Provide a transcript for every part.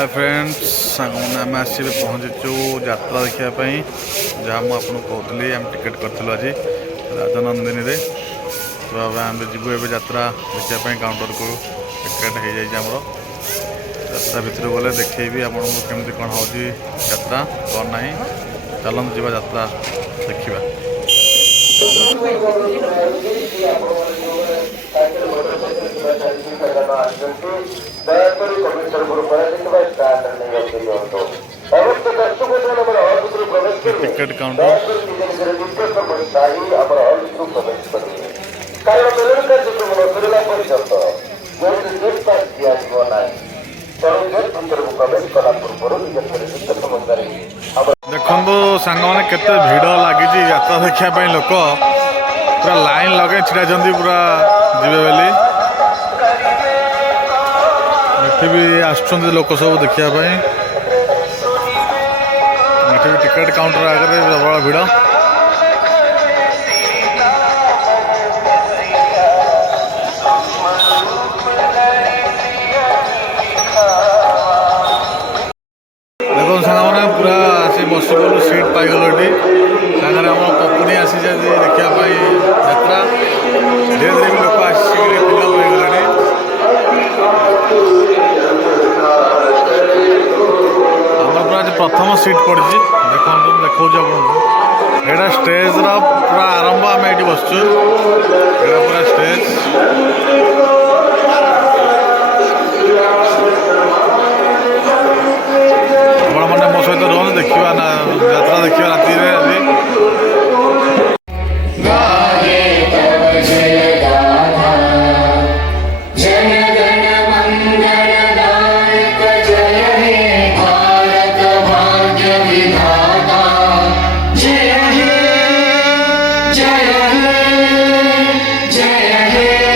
Hi friends सांग आम आसी पहुँचीचु यात्रा देखापी जहाँ मुझे कहती आम टिकेट करूँ आज राजनंदिनी रे तो आम जीवु ए यात्रा देखापी काउंटर को टिकेट हो जाए यात्रा भितर गले देखी आपको केमती कौन हो यात्रा कौन ना चलते जी यात्रा देखा टिकेट काउंटर देखो सांग मैंने केते भिड़ लगी यात्रा देखापी लोक पूरा लाइन लगे छिड़ा पूरा जीवे बोली एठी भी आसुछन्ति लोक सब देखापी एठी भी टिकेट काउंटर आगे प्रबल भिड़ देखो सारे पूरा आसी बस गलु सीट पाइगल सागर आम पपुनी आसी देखापी यात्रा धीरे धीरे भी लोक आसिक फिलअप हो गले प्रथम सीट पड़ी देखो देखा आपको यहाँ स्टेज पूरा आरंभ आम ये बसचु पूरा स्टेज आप मैंने मो सहित रोज देखा ना यात्रा देखा राति जय हे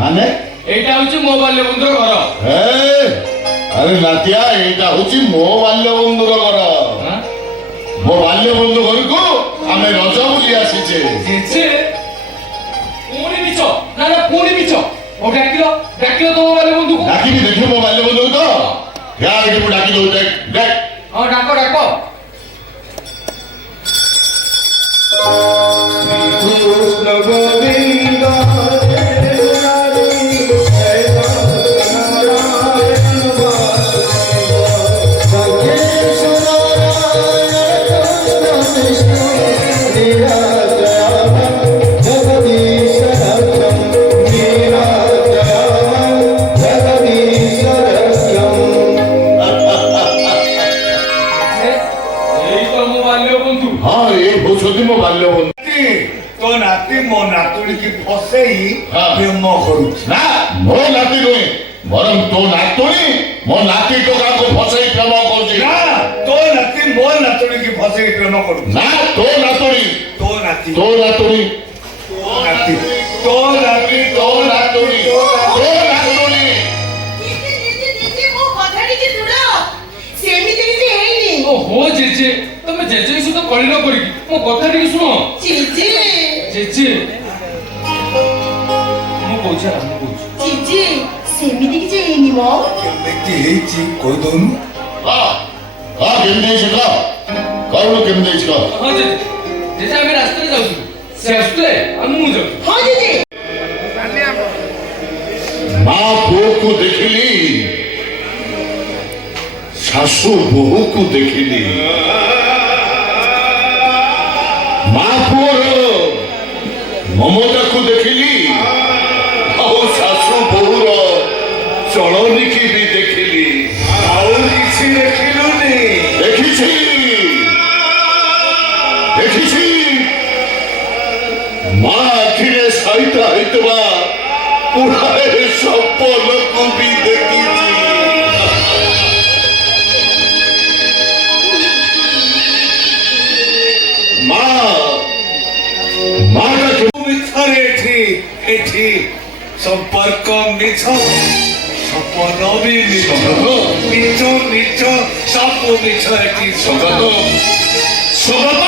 মানে এইটা হচ্ছে ମୋ ବାଲ୍ୟ ବନ୍ଧୁର ଘର। আরে নাতিয়া এইটা হচ্ছে মো বাল্য বন্ধুর ঘর। ହଁ? ମୋ ବାଲ୍ୟ ବନ୍ଧୁ ଘରକୁ ଆମେ ରଜ ବୁଲି ଆସିଛେ। ଜେଜେ ପୁଣି ମିଛ ନା ନା ପୁଣି ମିଛ। ଓ ଡାକିଲ ତମ ବାଲ୍ୟ ବନ୍ଧୁକୁ। ଡାକିବି ଦେଖିବୁ ମୋ ବାଲ୍ୟ ବନ୍ଧୁ ତ ୟା ଏଠି ମୁଁ ଡାକି ଦଉଛି ଦେଖ। ହଁ ଡାକ ଡାକ। কৃষ্ণ গোবিন্দ এই তো ମୋ ବାଲ୍ୟ ବନ୍ଧୁ। ହଁ ଏଇ ହଉଛନ୍ତି ମୋ ବାଲ୍ୟ ବନ୍ଧୁ। তো নাতি ମୋ ନାତୁଣୀକି ଫସେଇ ହଁ। ପ୍ରେମ କରୁଛି। ନା ମୋ ନାତି ନୁହେଁ ବରଂ ତୋ ନାତୁଣୀ ମୋ ନାତି ଟୋକାକୁ ଫସେଇ ପ୍ରେମ କରୁଛି। ନା ତୋ ନାତି ମୋ ନାତୁଣୀକି ଫସେଇ ପ୍ରେମ କରୁଛି। ନା ତୋ ନାତୁଣୀ ତୋ ନାତି ତୋ ନାତୁଣୀ ତୋ ନାତି ତୋ ନାତି ତୋ ନାତୁଣୀ ତୋ ନାତୁଣୀ। ଓହୋ ଜେଜେ ତମେ ଜେଜେ ସହିତ କଳି ନ କରିକି ମୋ କଥା ଟିକେ ଶୁଣ। ଜେଜେ ମୁଁ କହୁଛି ହେଲା ମୁଁ କହୁଛି। କେମିତି ହେଇଛି କହିଦଉନୁ। ହଁ ହଁ କେମିତି ହେଇଛି କହ କହୁନୁ କେମିତି ହେଇଛି କହ। ହଁ ଜେଜେ ଜେଜେ ଆମେ ରାସ୍ତାରେ ଯାଉଥିଲୁ ସେ ଆସୁଥିଲେ ଆଉ ମୁଁ ଯାଉଥିଲି। ମା ପୁଅକୁ ଦେଖିଲି ଶାଶୁ ବୋହୂକୁ ଦେଖିଲି। ମା ପୁଅର ମମତାକୁ ଦେଖିଲି ଆଉ ଶାଶୁ ବୋହୂର ଚଳନୀକି ବି ଦେଖିଲି। ଆଉ କିଛି ଦେଖିଲୁନି। ଦେଖିଛି ଦେଖିଛି ମା ଆଖିରେ ସାଇତା ହେଇଥିବା ପୁରାଏ ସପନକୁ ବି ଦେଖିଛି। ମା ମାଟା ମିଛରେ ଏଠି ସମ୍ପର୍କ ମିଛ ସପନ ବି ମିଛ ମିଛ ମିଛ ସବୁ ମିଛ ଏଠି ସଗତ ସଗତ